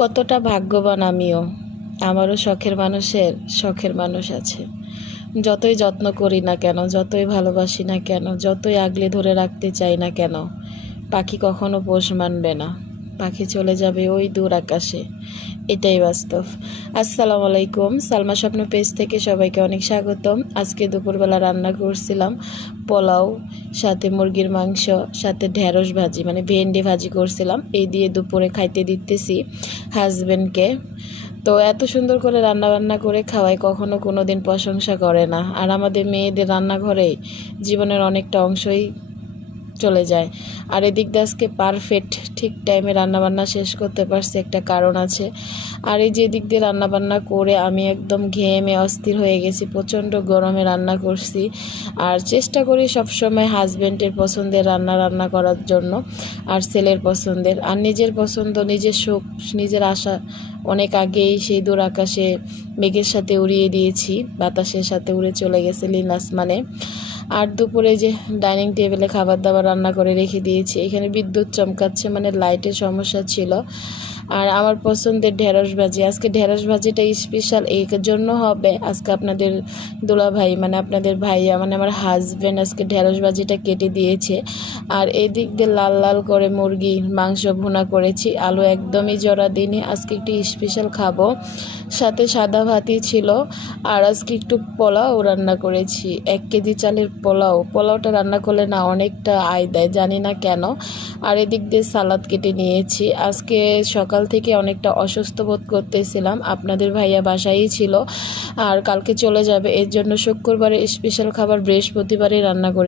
কতটা ভাগ্যবান আমিও, আমারও শখের মানুষ আছে। যতই যত্ন করি না কেন, যতই ভালোবাসি না কেন, যতই আগলে ধরে রাখতে চাই না কেন, পাখি কখনো পোষ মানবে না। পাখি চলে যাবে ওই দূর আকাশে, এটাই বাস্তব। আসসালামু আলাইকুম, সালমা স্বপ্ন পেজ থেকে সবাইকে অনেক স্বাগতম। আজকে দুপুরবেলা রান্না করছিলাম পোলাও, সাথে মুরগির মাংস, সাথে ঢেঁড়স ভাজি, মানে ভেন্ডি ভাজি করছিলাম। এই দিয়ে দুপুরে খাইতে দিতেছি হাজবেন্ডকে। তো এত সুন্দর করে রান্না বান্না করে খাওয়ায় কখনো কোনো দিন প্রশংসা করে না। আর আমাদের মেয়েদের রান্নাঘরে জীবনের অনেকটা অংশই চলে যায়। আর এদিক দিয়ে আজকে পারফেক্ট ঠিক টাইমে রান্নাবান্না শেষ করতে পারছি, একটা কারণ আছে। আর এই যে দিক দিয়ে রান্নাবান্না করে আমি একদম ঘেমে অস্থির হয়ে গেছি, প্রচণ্ড গরমে রান্না করছি। আর চেষ্টা করি সবসময় হাজব্যান্ডের পছন্দের রান্না করার জন্য, আর ছেলের পছন্দের। আর নিজের পছন্দ, নিজের সুখ, নিজের আশা অনেক আগেই সেই দূর আকাশে মেঘের সাথে উড়িয়ে দিয়েছি, বাতাসের সাথে উড়ে চলে গেছে নীল আসমানে। আর দুপুরে যে ডাইনিং টেবিলে খাবার দাবার রান্না করে রেখে দিয়েছি। এখানে বিদ্যুৎ চমকাচ্ছে, মানে লাইটের সমস্যা ছিল। আর আমার পছন্দের ঢেঁড়স ভাজি, আজকে ঢেঁড়স ভাজিটা স্পেশাল এই জন্য হবে, আজকে আপনাদের দুলাভাই, মানে আপনাদের ভাইয়া, মানে আমার হাজব্যান্ড আজকে ঢেঁড়স ভাজিটা কেটে দিয়েছে। আর এদিক দিয়ে লাল লাল করে মুরগির মাংস ভুনা করেছি, আলু একদমই জড়া দিইনি। আজকে একটু স্পেশাল খাবো, সাথে সাদা ভাতই ছিল। আর আজকে একটু পোলাও রান্না করেছি, 1 কেজি চালের পোলাওটা রান্না করলে না অনেকটা আয় দেয়, জানি না কেন। আর এদিক দিয়ে সালাদ কেটে নিয়েছি। আজকে সকাল থেকে অনেকটা অসুস্থ বোধ করতেছিলাম, আপনাদের ভাইয়া বাসায়ই ছিল, আর কালকে চলে যাবে, এর জন্য শুক্রবারে স্পেশাল খাবার বৃহস্পতিবারে রান্না করি।